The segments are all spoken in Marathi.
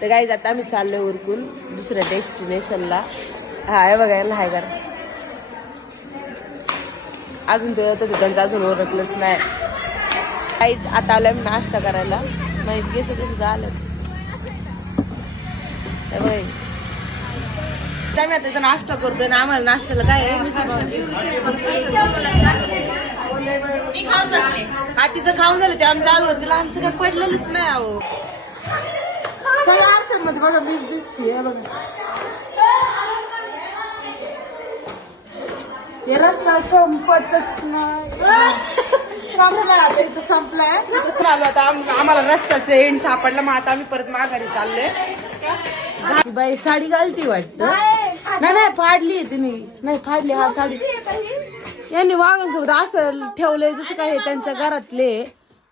तर गाईज आता आम्ही चाललोय उरकून दुसऱ्या डेस्टिनेशनला. हाय बघायला हाय कर अजून त्यांचं अजून ओळखलंच नाही. गाईज आता आलोय नाश्ता करायला. माहिती कसं कसं झालं आम्ही आता नाश्ता करतोय ना. आम्हाला नाश्त्याला काय आहे हा तिचं खाऊन झालं ते आमच्या आलो तिला आमचं काय पडलेलंच नाही. अहो सगळं आरशात मध्ये बघा मीच दिसते बघा. हे रस्ता संपतच नाही. संपलाय इथं संपलाय इथं आलो आता. आम्हाला रस्त्याचं एंड सापडला. मग आता आम्ही परत माघारी चालले. बाई साडी घालती वाटतं. नाही फाडली तुम्ही नाही फाडली. हा साडी यांनी वाघांसोबत असं ठेवलंय जसं काय त्यांच्या घरातले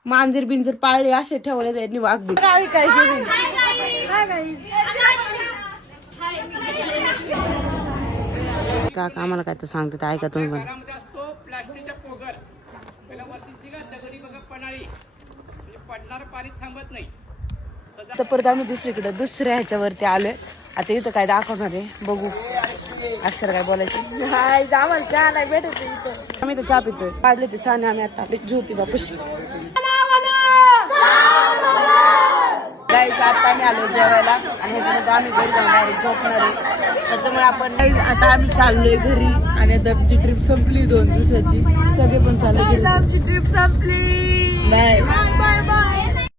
मांजर बिंजर पाळले असे ठेवले त्यांनी वाघ बी काय आम्हाला काय तर सांगते ऐका तुम्ही तर परत आम्ही दुसरीकडे दुसऱ्या ह्याच्यावरती आलोय. आता इथं काय दाखवणार आहे बघू. अक्षर काय बोलायचं हाय आम्हाला चहा नाही भेटत इथं. आम्ही तर चहा पितोय. काढले ते साने आम्ही आता ज्योती बापूशी. गाईज आता आम्ही आलो जेवायला आणि ह्याच्यामध्ये आम्ही घरी जाऊन डायरेक्ट झोपणार आहे. त्याच्यामुळे आपण आता आम्ही चाललोय घरी. आणि आता आमची ट्रिप संपली 2 दिवसाची. सगळे पण चालले घरी. आमची ट्रिप संपली. Bye bye bye.